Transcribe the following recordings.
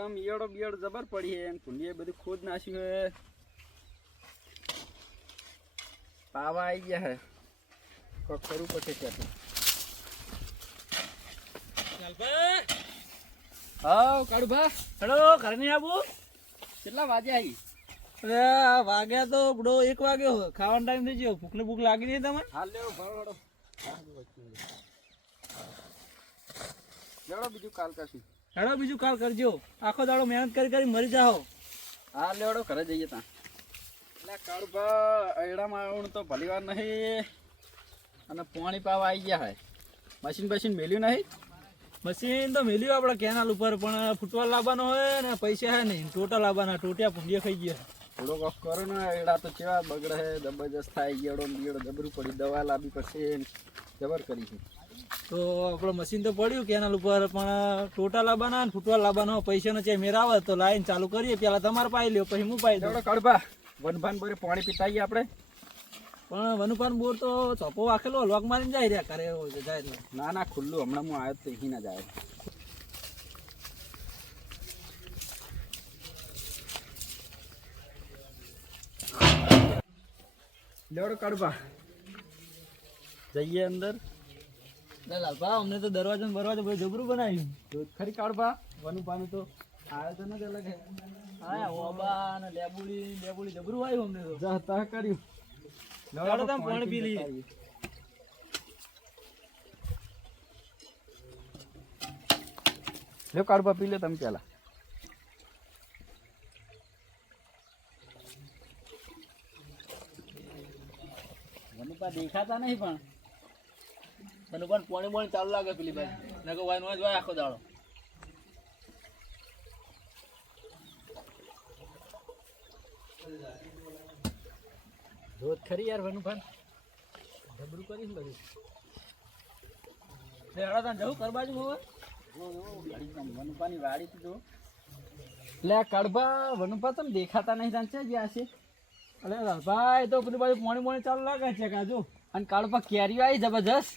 એડામ ઈયળો બિયળ જબર પડી હે પુંડીએ બધું ખોદ નાખ્યું હે. પાવા આવી ગયા હે. કોક કરવું પડશે ત્યાંથી. હા કાળુભા હેલો ઘરે નહીં આવું? કેટલા વાગે આવી અરે વાગ્યા તો બડો એક વાગ્યો ખાવાનો ટાઈમ થઈ ગયો. ભૂખ ને ભૂખ લાગી નહીં તમે હાલ લેવો ભરો હડો બીજું કાલ કરશું. હેડો બીજું કાલ કરજો. આખો દાડો મહેનત કરી કરી મરી જાઓ. હા લેવડો ઘરે જઈએ તા એટલે કાળુભા એડામાં આવવાનું તો ભલી વાર નહીં. અને પાણી પાવા આવી ગયા હે. મશીન બશીન મેલ્યું નહીં? મશીન તો મેલ્યું આપણે કેનાલ ઉપર પણ ફૂટવાલ લાવવાનો હોય ને પૈસા હે નહીં. ટોટા લાવવાના ટોટિયા પૂંડિયા ખાઈ ગયા. થોડો કોક કરો ને એડા તો કેવા બગડે હે. જબરજસ્ત થાય ગેડો ને ગેડો જબરું પડી દવા લાવી પડશે જબર કરી છે. તો આપણે મશીન તો પડ્યું કેનાલ ઉપર પણ ટોટા લાવવાના ને ફૂટવાલ લાવવાનો પૈસાનો છે મેર આવે તો લાઈન ચાલુ કરીએ પેલા તમારે પાઈ લ્યો પછી હું પાઈ દઉં. કડભા વનભાન બોરે પાણી પીતાઈએ આપણે. પણ વનુપાન બોર તો ચોપો વાખેલો લોક મારીને જાય રહ્યા કરે જાય ના ના ખુલ્લું હમણાં હું આવ્યો તો અહીં ના જાય. લેવડો કાઢવા જઈએ અંદર. લાલભા અમને તો દરવાજો બરવાજો બધું જબરું બનાવ્યું. તો ખરી કાળુભા વનું પાનું તો આવ્યો તો નથી અલગ હા. ઓબા ને લેબુડી લેબુડી જબરું આવ્યું અમને તો. જા તા કર્યું. ચાલો તમ પણ પી લઈએ. લ્યો કાળુભા પી લે તમે પેલા. વનુપા દેખાતા નહીં પણ. વનુપા પોણી પોણી ચાલુ લાગે પેલી ભાઈ. નકો વાય નો જ વાય આખો દાડો. જોત ખરી યાર વનુભાન જબરું કરીશ બધું? લે હેડા જવું કરવા બાજુ હવે? વનુપાની વાડી તો એટલે તમે દેખાતા નહીં જાણ છે જ્યાં છે? અરે ભાઈ તો પેલી બાજુ પાણી પાણી ચાલુ લાગે છે કાજુ. અને કાળભા કેરીઓ આવી જબરજસ્ત?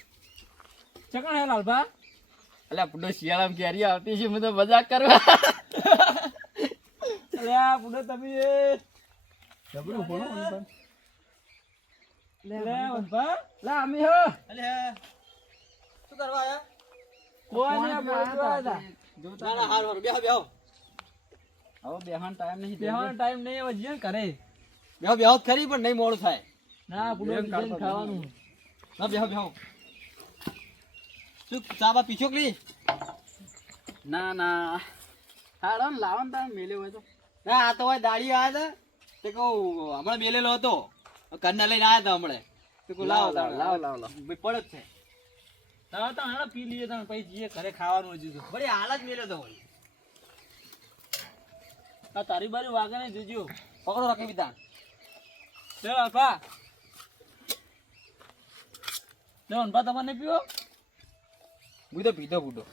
ચકણ હે લાલભા? એટલે પુડો શિયાળામાં કેરીઓ આવતી છે તો મજાક કરવા. આ પુડો તમે એ જબરું પડો લે લે વનભા લે અમે હો. અલે શું કરવા આયા? કોઈ નહીં, આ બોલ જોવા હતા. ના હાર હાર બેહો બેહો. હવે બેહાન ટાઈમ નહીં બેહાન ટાઈમ નહીં હવે કરે. બેહો બેહો ખરી પણ નહીં મોડું થાય. ના પુડો ખાવાનું. ના બેહો બેહો. શું ચા પીછો કે ના ના. હાડો ને લાવો ને તારે મેલ્યો હોય તો. ના આ તો દાડી આવ્યા હતા. તે કહું હમણાં મેલેલો હતો. કન્ના લઈને આવ્યા હતા હમણાં. તે કહું લાવો લાવો લાવો લાવો. લાવો ભાઈ છે. તાવ તો હાલો પી લઈએ તમે પછી જઈએ ઘરે ખાવાનું હજુ તો વળી હાલ જ મેલ્યો તો વળી. આ તારી બાજુ વાગે ને જોજો. પકડો રાખી વિધાન લે અલ્ફા લે અનપા તમને પીવો? હું તો પીધો બુડો.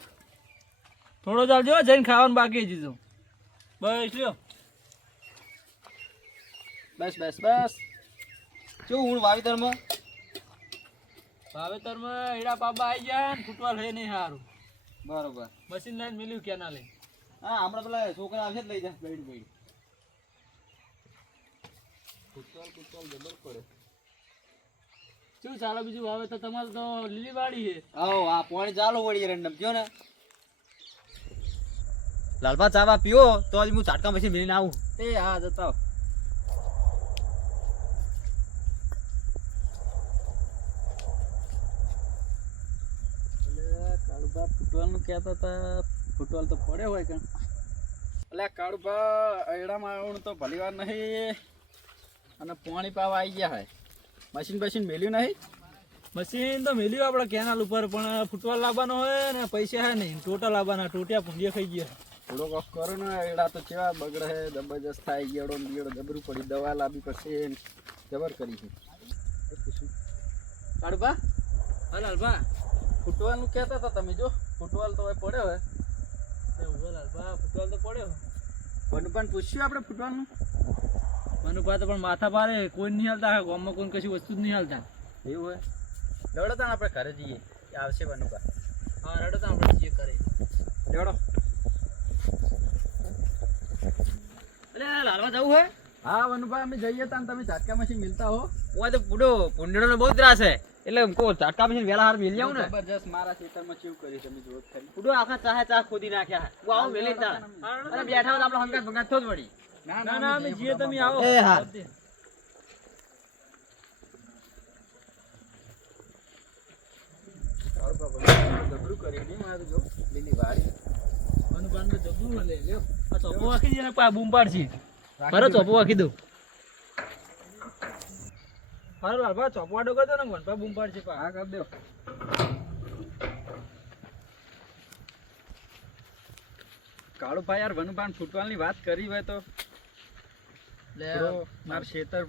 થોડો ચાલજો જઈને ખાવાનું બાકી જીજો બસ લ્યો. બસ બસ બસ. શું હું વાવેતરમાં? વાવેતરમાં હીરા બાબા આવી ગયા ને ફૂટવા લઈ નહીં સારું બરોબર. મશીન લાઈન મેલ્યું ક્યાં ના લઈ હા હમણાં પેલા છોકરા આવશે જ લઈ જા બેડ બેડ. શું ચાલો બીજું વાવેતર તમારે તો લીલી વાડી છે. આવો આ પાણી ચાલુ વળી રેન્ડમ કયો ને. લાલભા ચાવા પીઓ પીવો? તો આજ હું ચાટકા પછી મેળીને આવું. એ હા જતા કાળુભા ફૂટવાનું કહેતા હતા. ફૂટવાલ તો પડે હોય એટલે કાળુભા એડામાં આવવાનું તો ભલી વાર નહીં. અને પાણી પાવા આવી ગયા હોય મશીન બશીન મેલ્યું નહીં? મશીન તો મેલ્યું આપણે કેનાલ ઉપર પણ ફૂટવાલ લાવવાનો હોય ને પૈસા હે નહીં. ટોટા લાવવાના ટોટિયા પૂંડિયા ખાઈ ગયા. થોડોક ઓફ કરો ને એડા તો કેવા બગડે હે જબરજસ્ત થાય ગેડો ને ગેડો જબરું પડી દવા લાવી પડશે જબર કરી છે. કાળુભા? હા લાલભા. ફૂટવાલનું કહેતા હતા તમે જો. ફૂટવાલ તો હવે પડ્યો હે. લાલભા ફૂટવાલ તો પડ્યો. વનપાન પૂછ્યું આપણે ફૂટવાનું મનુભા તો પણ માથા પારે કોઈ નહીં હાલતા ગામમાં કોઈ કશી વસ્તુ જ નહીં હાલતા. એવું હોય? દોડો તાણ આપણે ઘરે જઈએ. આવશે વનુભા હા રડો તો આપણે જઈએ ઘરે. દોડો. અરે લાલવા જવું હોય? હા વનુભાઈ અમે જઈએ તા ને તમે ઝાટકા મશીન મિલતા હો. હું તો પૂડો પુંડળો બહુ ત્રાસ છે એટલે કો ઝાટકા મશીન વેલા હાર મિલ જાવ ને. જબરજસ્ત મારા ખેતરમાં ચેવું કરી તમે જોત ખરી પૂડો આખા ચાહે ચાહ ખોદી નાખ્યા. હું આવું મેલી તાણ. અરે બેઠા આપણે હંગાત ભંગાત થો જ વળી. ના ના અમે જઈએ તમે આવો એ હા. ગબરું કર્યું મારું જો લીલી વાડી. અનુપાન તો જબરું લ્યો. આ ચોપો વાકી દે પા બૂમ પાડશી. બરો ચોપો વાકી દઉં હારો લાલભા ચોપો કરતો ને વનપા બૂમ પાડશે પા. હા કરી દો. કાળુ ભાઈ યાર વનુભાઈ ફૂટબોલની વાત કરી હોય તો લે થોડો મારું ખેતર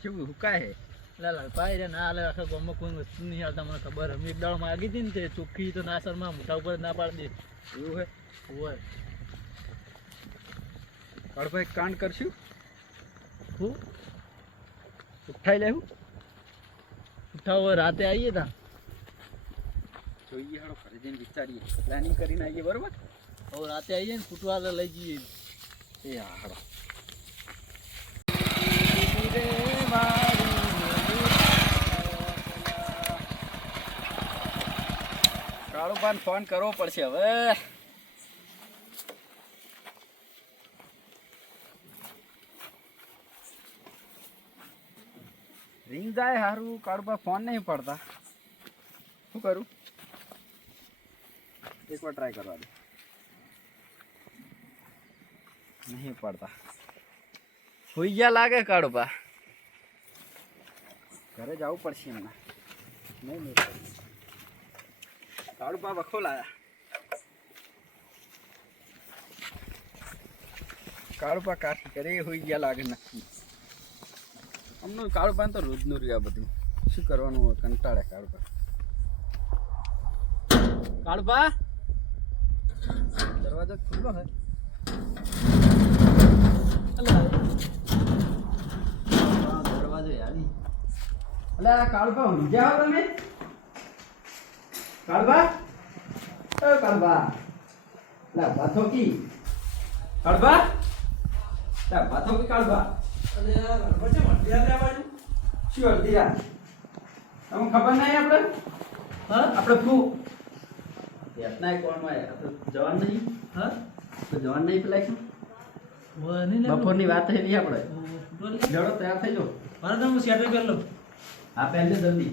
કેવું હુકાય હે એટલે લાલભા એ ના આખા ગામમાં કોઈ વસ્તુ નહીં હાલતા મને ખબર અમે એક દાડો માગી હતી ને તે ચોખ્ખી તો ના સરમાં મોટા ઉપર ના પાડી દે. એવું હે? હોય. કડભાઈ કાંડ કરશું? હું? ઉઠાઈ લેવું ઉઠાવો રાતે આવીએ તા. જોઈએ હાડો ઘરે જઈને વિચારીએ. પ્લાનિંગ કરીને આવીએ બરોબર? હવે રાતે આવીએ ને ફૂટવાલા લઈ જઈએ. એ હાડો કાળુભાઈ ફોન કરવો પડશે હવે. રિંગ જાય હારું કાળુભાઈ ફોન નહીં પડતા શું કરું? એકવાર ટ્રાય કરવા દે. નહીં પડતા હોઈ ગયા લાગે કાળુભા. ઘરે જવું પડશે હમણાં નહીં નહીં પા વખો લાયા. કાળુપા કાઠી કરે હોઈ ગયા લાગે નક્કી. અમનું કાળુપા તો રોજનું રહ્યા બધું. શું કરવાનું હોય કંટાળે કાળુપા કાળુપા દરવાજો ખુલ્લો હે. દરવાજો યારી. અલા કાળભા ઊંઘી હો તમે? કાળભા? એ કાળભા. લા બાથોકી કાળભા? લા બાથોકી કાળુભા? શું અડધીરા તમને ખબર નહીં આપણે? હા? આપણે ફૂ બેસના કોણમાં આપણે જવાન નહીં. હા? તો જવાન નહીં પેલા શું લે બપોરની વાત થઈ આપણે. લડો તૈયાર થઈ જાઓ. મારે તો હું સેટલ કરી લઉં આ પહેલે જલ્દી.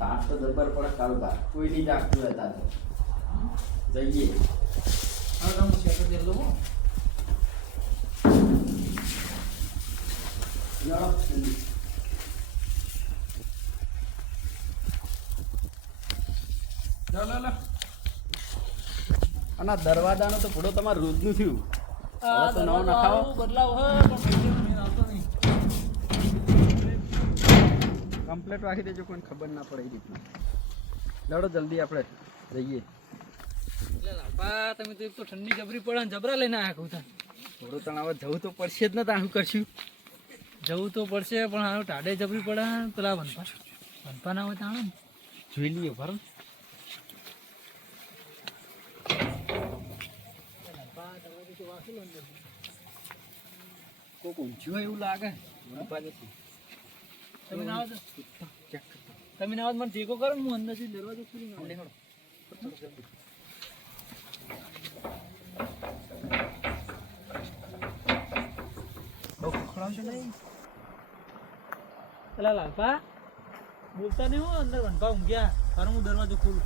તાપ તો જબર પડે કાળુભા કોઈ નહીં જાગતું હોય તાર તો. જઈએ. હવે તમે હું. સેટલ કરી જલ્દી. લો અને દરવાજાનું તો ઘોડો તમારું રોજનું થયું. બદલાવ હે પણ પૈસાનો મેળ આવતો નહીં કમ્પ્લેટ રાખી દેજો કોઈને ખબર ના પડે એ રીતના. લડો જલ્દી આપણે જઈએ. એટલે લાપા તમે તો એક તો ઠંડી જબરી પડે ને જબરા લઈને આયા કહું તા થોડું તણ જવું તો પડશે જ ને તાણ કરશું? જવું તો પડશે પણ આ ટાડે જબરી પડે પેલા વનપા વનપા ના હોય તો ને. જોઈ લઈએ બરાબર કોક ઊંચું હોય એવું લાગે? તમે ના આવો તમે ના આવો મને ટેકો કરો હું અંદરથી દરવાજો ખોલી નાખું. પેલા લાલપા બોલતા નહીં હું અંદર વનપા ઊંઘ્યા. તારું હું દરવાજો ખોલું.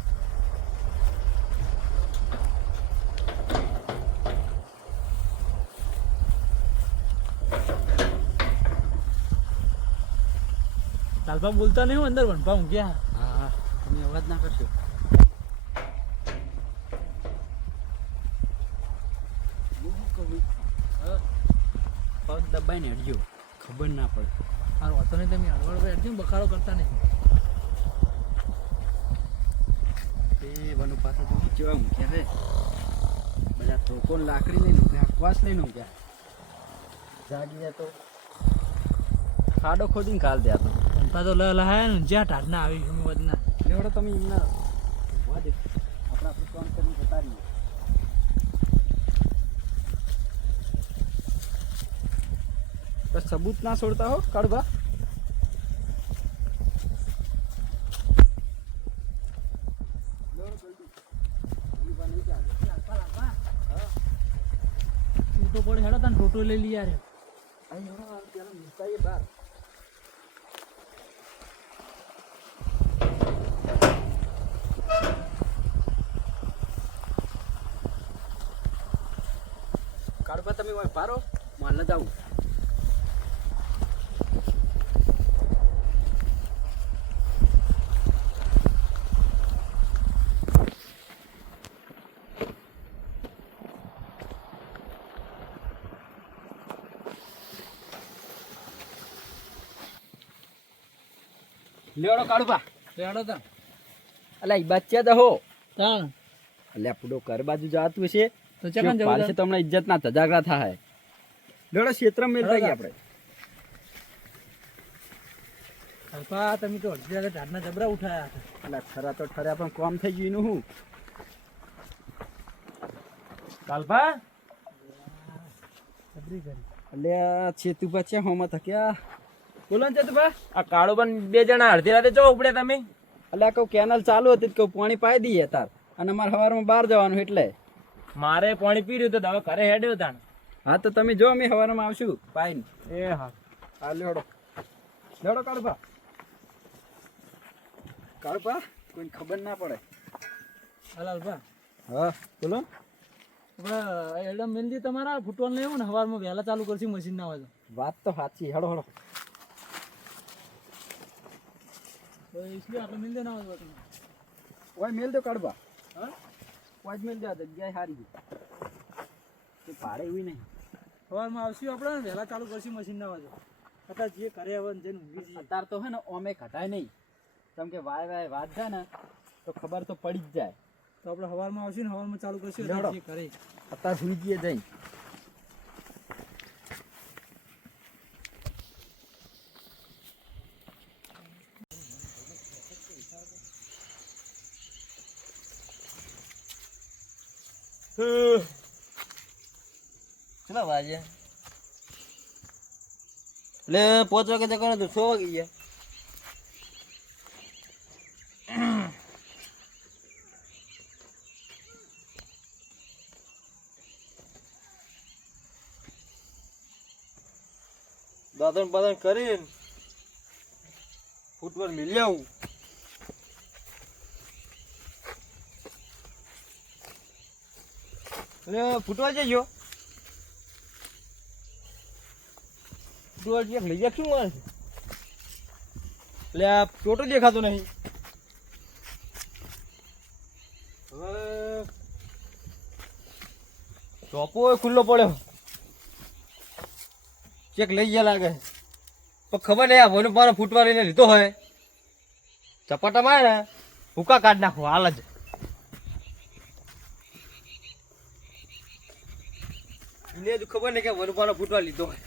લાલપા બોલતા નહીં હો અંદર વનપા ઊંઘ્યા હા તમે અવાજ ના કરશો. પગ દબાઈને અડજો ખબર ના પડે. આ વાતો નહીં તમે અડવાડ બેઠજો અડજો બખાડો કરતા નહીં. એ વનુ પાછા જો કેવા મૂક્યા છે બધા તોકો લાકડી લઈને ઊભ્યા અકવાસ લઈને ઊભ્યા જાગી જાય તો. ખાડો ખોદીને કાલ દે તો વનપા તો લ લહાયા ને જ્યાં ટાઢના આવી વધના લેવડો તમે એમના ઊભા દે. આપણે આપણું કામ કરીને જતા રહીએ. બસ સબૂત ના છોડતા હો કાળુભા. ટોટો પડે હેડો તને ટોટો લઈ લઈએ યાર કાળુભા તમે ઓય પારો માલ જાવું લેવડો કાળુભા હેડો તને અલ્યા બચ્યા તો હો. તા અલ્યા પૂડો ઘર બાજુ જાતું હશે. તો ચકન જવું છે? તમને ઇજ્જત ના તજાગરા થાય લેવડો ક્ષેત્ર મેળતા ગયા આપણે. અલ્પા તમે તો અડધી રાતે ઝાડના જબરા ઉઠાયા હતા. એટલે ખરા તો ઠર્યા પણ કોમ થઈ ગયું હું? કાલપા એટલે કરી. અલ્યા છેતુ બચ્ચા હોમાં થક્યા બોલો ને ચતુભા આ કાળો પણ બે જણા અડધી રાતે જો ઉપડે તમે? અલ્યા કહું કેનલ ચાલુ હતી કહું પાણી પાઈ દઈએ તાર. અને અમારે સવારમાં બહાર જવાનું એટલે. મારે પાણી પીડ્યું તો દવા ઘરે હેડ્યો તાણ હા તો તમે જો અમે હવારમાં આવશું. પાઈન. એ હા. હા લેડો લેડો કાળભા. કાળભા કોઈ ખબર ના પડે. હલાલભા હા બોલો. એડમ મહેંદી તમારા ફૂટવાલ ને એવું ને હવારમાં વહેલા ચાલુ કરશું મશીન ના હોય વાત તો સાચી હળો હળો ઓય મેલ દો કાઢવા હા? ઓય મિનિટ દો જગ્યાએ સારી છે ભાડે એવી નહીં. સવારમાં આવશું આપણે વહેલા ચાલુ કરશું મશીન ના અત્યારે જે કરે હવે જેને ઊંઘી જઈએ. અત્યારે તો હે ને ઓમે ઘટાય નહીં. કેમ કે વાય વાય વાત જાય ને તો ખબર તો પડી જ જાય. તો આપણે સવારમાં આવશું ને સવારમાં ચાલુ કરશું. જે કરે અત્યારે સુઈ જઈએ જઈ કેટલા વાગે? એટલે પાંચ વાગે કરે તો છ વાગી ગયા. દાદન બાદન કરીને ફૂટબોલ મિલી આવું. અને ફૂટવા જઈયો ફૂટવા એક લઈ જાય શું મારે એટલે આ ટોટો દેખાતો નહીં. હવે ટોપો ખુલ્લો પડ્યો. ચેક લઈ ગયા લાગે. પણ ખબર નહીં, આ મને મારો ફૂટવા લઈને લીધો હોય. ચપાટા મારે ને હુકા કાઢ નાખો, હાલ જ. હજુ ખબર નહીં કે વરવાનો ફૂટવા લીધો હોય.